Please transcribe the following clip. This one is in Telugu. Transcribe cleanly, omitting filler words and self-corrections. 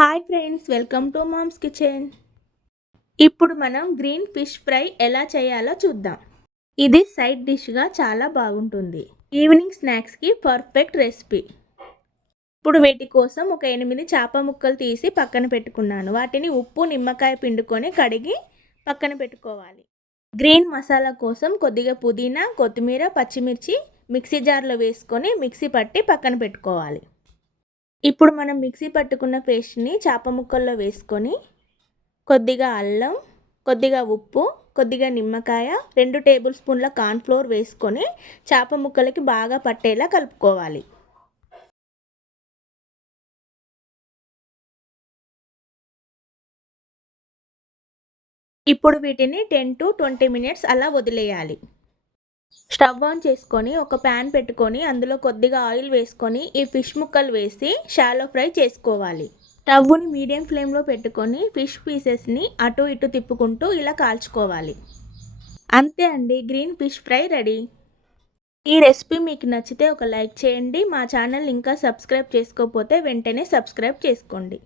Hi friends, welcome to mom's kitchen. ఇప్పుడు మనం గ్రీన్ ఫిష్ ఫ్రై ఎలా చేయాలో చూద్దాం. ఇది సైడ్ డిష్గా చాలా బాగుంటుంది. ఈవినింగ్ స్నాక్స్కి పర్ఫెక్ట్ రెసిపీ. ఇప్పుడు వీటి కోసం ఒక 8 చేప ముక్కలు తీసి పక్కన పెట్టుకున్నాను. వాటిని ఉప్పు నిమ్మకాయ పిండుకొని కడిగి పక్కన పెట్టుకోవాలి. గ్రీన్ మసాలా కోసం కొద్దిగా పుదీనా, కొత్తిమీర, పచ్చిమిర్చి మిక్సీ జార్లో వేసుకొని మిక్సీ పట్టి పక్కన పెట్టుకోవాలి. ఇప్పుడు మనం మిక్సీ పట్టుకున్న పేస్ట్ని చేప ముక్కల్లో వేసుకొని కొద్దిగా అల్లం, కొద్దిగా ఉప్పు, కొద్దిగా నిమ్మకాయ, 2 టేబుల్ స్పూన్ల కార్న్ఫ్లోర్ వేసుకొని చేప ముక్కలకి బాగా పట్టేలా కలుపుకోవాలి. ఇప్పుడు వీటిని 10 to 20 మినిట్స్ అలా వదిలేయాలి. స్టవ్ ఆన్ చేసుకొని ఒక ప్యాన్ పెట్టుకొని అందులో కొద్దిగా ఆయిల్ వేసుకొని ఈ ఫిష్ ముక్కలు వేసి షాలో ఫ్రై చేసుకోవాలి. స్టవ్ని మీడియం ఫ్లేమ్లో పెట్టుకొని ఫిష్ పీసెస్ని అటు ఇటు తిప్పుకుంటూ ఇలా కాల్చుకోవాలి. అంతే అండి, గ్రీన్ ఫిష్ ఫ్రై రెడీ. ఈ రెసిపీ మీకు నచ్చితే ఒక లైక్ చేయండి. మా ఛానల్ ఇంకా సబ్స్క్రైబ్ చేసుకోకపోతే వెంటనే సబ్స్క్రైబ్ చేసుకోండి.